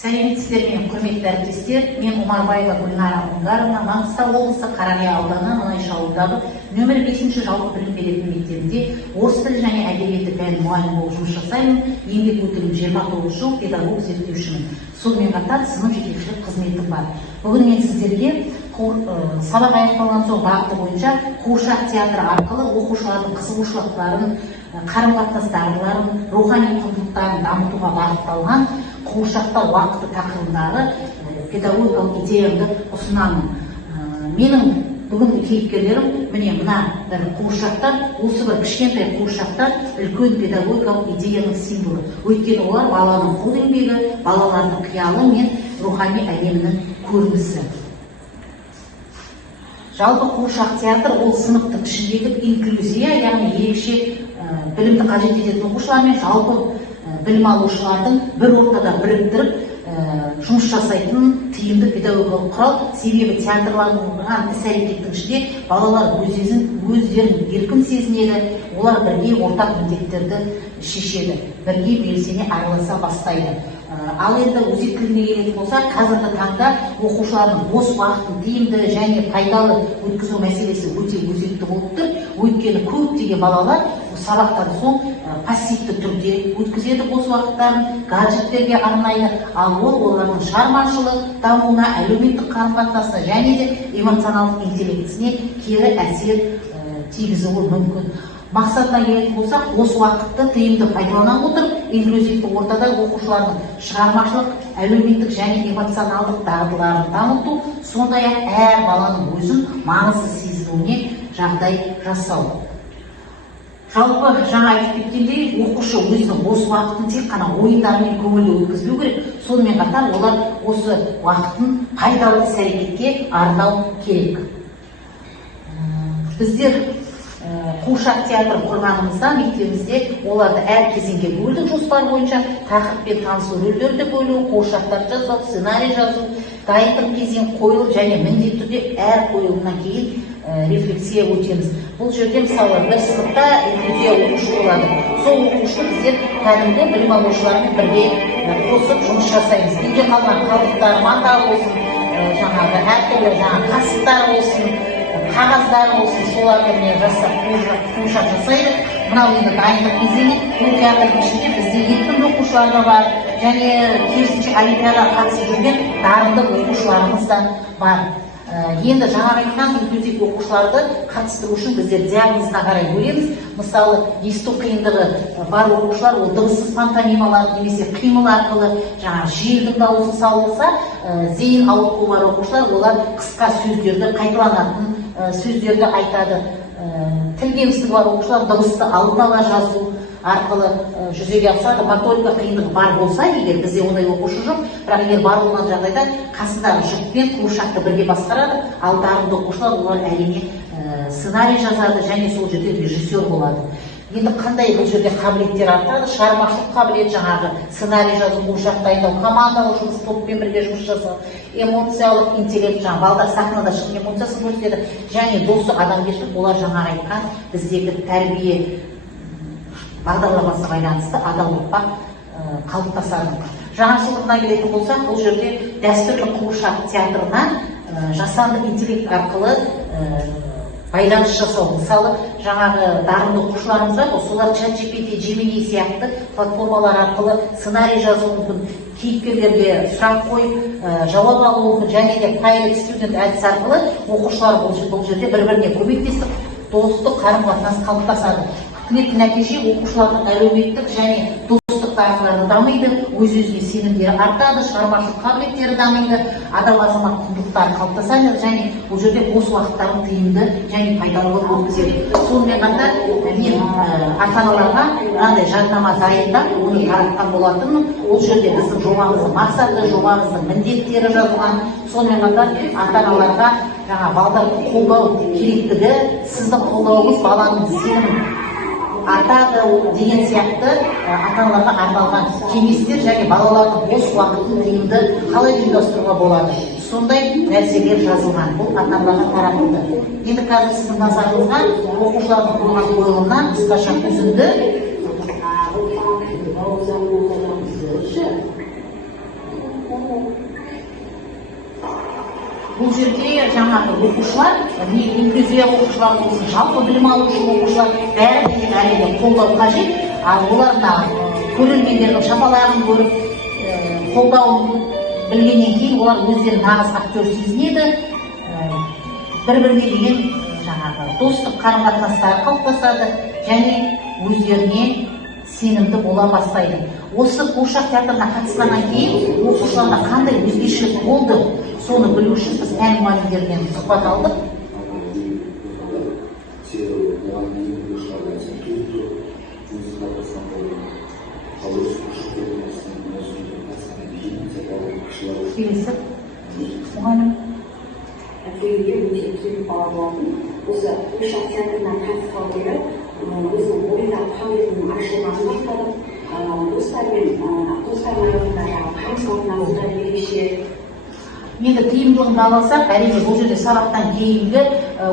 Сәлеметсіздер мен құрметті әріптестер, мен Омарбаева Гүлнара Оңғаровна, Маңғыстау облысы Қарағай ауданы Мұнайшы ауылындағы нөмір 5-ші жалпы білім беретін мектебінде орыс тілі және әдебиеті пәні мұғалімі болып жұмыс жасаймын. Еңбек өтілім 29 жыл, педагог зерттеушімін. Сонымен қатар сынып жетекшілік қызметім бар. Бүгін мен сіздерге сабақ аяқталған соң бағыты бойынша қуыршақ театры арқылы оқушылардың қызығушылықтарын, қарым-қатынас дағдыларын, рухани құндылықтарын дамытуға бағытталған қуыршақта уақыты тақырыбындағы педагогикалық идеямды ұсынамын. Менің бүгінгі кейіпкерлерім міне мына бір қуыршақтар, осы бір кішкентай қуыршақтар үлкен педагогикалық идеяның символы. Өйткені олар баланың қол еңбегі, балалардың қиялы мен рухани әлемінің көрінісі. Жалпы қуыршақ театр ол сыныптың ішіндегі инклюзия, яғни ерекше білімді қажет ететін оқушылар мен жалпы білім алушылардың бір ортада біріктіріп жұмыс жасайтын тиімді педагогикалық құрал. Себебі театрланған іс-әрекеттің ішінде балалар өздерін еркін сезінеді, олар бірге ортақ міндеттерді шешеді, бірге белсене араласа бастайды. Ал енді өзектілігіне келетін болса, қазіргі таңда оқушылардың бос уақытын тиімді және пайдалы өткізу мәселесі өте өзекті болып тұр. Өйткені көптеген балалар сабақтан соң пассивті түрде өткізеді бос уақыттарын, гаджеттерге арнайды, ал ол олардың шығармашылық дамуына, әлеуметтік қарым-қатынасына және де эмоционалдық интеллектісіне кері әсер тигізуі мүмкін. Мақсатына келетін болсақ, осы уақытты тиімді пайдалана отырып, инклюзивті ортада оқушылардың шығармашылық, әлеуметтік және эмоционалдық дағдыларын дамыту, сондай-ақ әр баланың өзін маңызды сезінуіне жағдай жасау. Жалпы жаңа айтып кеткендей, оқушы өзінің бос уақытын тек қана ойындармен көңілді өткізбеу керек. Сонымен қатар олар осы уақытын пайдалы іс-әрекетке арнау керек. Біздер қуыршақ театрын құрғанымызда мектебімізде оларды әр кезеңге бөлдік жоспар бойынша. Тақырыппен танысу, рөлдерді бөлу, қуыршақтар жасау, сценарий жазу, дайындық кезең қойылып және міндетті түрде әр қойылымнан кейін рефлексия өтеміз. Бұл жерде мысалы бір сыныпта инклюзия оқушы болады. Сол оқушы біздер кәдімгі білім алушылармен бірге қосып жұмыс жасаймыз. Үйде қалған қалдықтар, мата болсын, жаңағы әртүрлі қасықтар болсын, қағаздар болсын, соларды міне жасап қуыршақ жасайды. Мынау енді дайындық кезеңі. Бұл театрдың ішінде бізде еркін оқушылар да бар, және керісінше олимпиадаға қатысып жүрген дарынды оқушыларымыз да бар. Енді жаңа айтқан инклюзив оқушыларды қатыстыру үшін біздер диагнозына қарай бөлеміз. Мысалы, есту қиындығы бар оқушылар ол дыбыссыз пантомималар немесе қимыл арқылы, жаңағы желдің дауысы салынса, зейін ауытқуы бар оқушылар олар қысқа сөздерді, қайталанатын сөздерді айтады. Тіл кемістігі бар оқушылар дыбысты алдын ала жазу арқылы жүзеге асады. Моторика қиындығы бар болса, егер бізде ондай оқушы жоқ, бірақ егер бар болған жағдайда қасындағы жұртпен қуыршақты бірге басқарады. Ал дарынды оқушылар олар әрине сценарий жазады және сол жерде режиссер болады. Енді қандай бұл жерде қабілеттер артады? Шығармашылық қабілет, жаңағы сценарий жазу, қуыршақ дайындау, командалық жұмыс, топпен бірге жұмыс жасау, эмоциялық интеллект, жаңағы балдар сахнада шығып эмоциясын көрсетеді, және достық, адамгершілік, олар жаңа айтқан біздегі тәрбие бағдарламасына байланысты адал ұрпақ қалыптасады. Жаңашылдығына келетін болсақ, бұл жерде дәстүрлі қуыршақ театрына жасанды интеллект арқылы байланыс жасау. Мысалы, жаңағы дарынды оқушыларымыз бар, солар ChatGPT, Gemini сияқты платформалар арқылы сценарий жазу мүмкін, кейіпкерлерге сұрақ қойып, жауап алу мүмкін, және де pilot student әдісі арқылы оқушылар бұл жерде бір-біріне көмектесіп, достық қарым-қатынас қалыптасады. Күтілетін нәтиже оқушылардың әлеуметтік және достық дағдылары дамиды, өз-өзіне сенімдері артады, шығармашылық қабілеттері дамиды, адал азамат құндылықтары қалыптасады және бұл жерде бос уақыттарын тиімді және пайдалы өткізеді. Сонымен қатар мен ата-аналарға мынандай жаднама дайындап, оны таратқан болатынмын. Ол жерде біздің жобамыздың мақсаты, жобамыздың міндеттері жазылған. Сонымен қатар ата-аналарға жаңа балдарды қолдау керектігі, сіздің қолдауыңыз баланың сенімін артады деген сияқты ата-аналарға арналған кеңестер және балалардың бос уақытын тиімді қалай ұйымдастыруға болады. Сондай нәрселер жазылған. Бұл ата-аналарға таратылды. Енді қазір сіздің назарыңызға оқушылардың қойған қойылымнан қысқаша үзінді Бұл жерде жаңағы оқушылар, инклюзия оқушылар болсын, жалпы білім алушы оқушылар бәрі әлемде қолдау қажет. Ал оларда көрермендердің шапалағын көріп, қолдауын білгеннен кейін олар өздерін нағыз актер сезінеді, бір-біріне деген жаңағы достық қарым-қатынастары қалыптасады және өздеріне сенімді бола бастайды. Осы қуыршақ театрына қатысқаннан кейін оқушыларда қандай өзгешелік болды, соны білу үшін біз ән мұғалімдерінен сұхбат алдық. Келесі мұғалім. осы қуыршақ театрына қатысқалы бері өзінің ойындағы қабілетінің ашылғанын байқадым. достарым арасында жұмыс қатынасы ерекше. Енді тиімділігін алсақ, әрине бұл жерде сабақтан кейінгі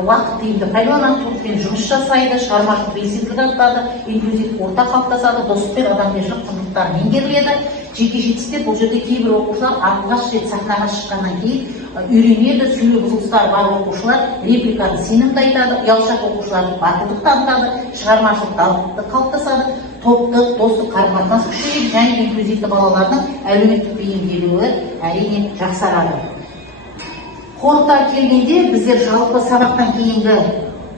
уақыт тиімді пайдаланып, топпен жұмыс жасайды, шығармашылық белсенділік артады, инклюзивті орта қалыптасады, достық пен адамгершілік құндылықтар меңгеріледі. Жеке жетістіктер бұл жерде кейбір оқушылар алғаш рет сахнаға шыққаннан кейін үйренеді, сөйлеу бұзылыстары бар оқушылар репликаны сенімді айтады, ұялшақ оқушылар батылдық танытады, шығармашылық дағдылық қалыптасады, топтық, достық қарым-қатынас күшейеді және инклюзивті балалардың әлеуметтік бейімделуі әрине жақсарады. Қорыта келгенде біздер жалпы сабақтан кейінгі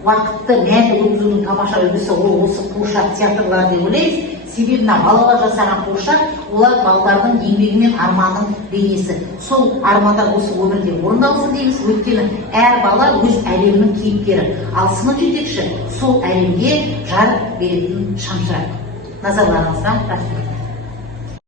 уақытты мәнді өткізудің тамаша үлгісі ол осы қуыршақ театрлары деп ойлаймыз. Себебі балалар жасаған қуыршақ олар балалардың еңбегі мен арманның бейнесі. Сол армандар осы өмірде орындалсын дейміз, өйткені әр бала өз әлемінің кейіпкері, ал сынып жетекші сол әлемге жарық беретін шамшырақ. Назарларыңызға рахмет.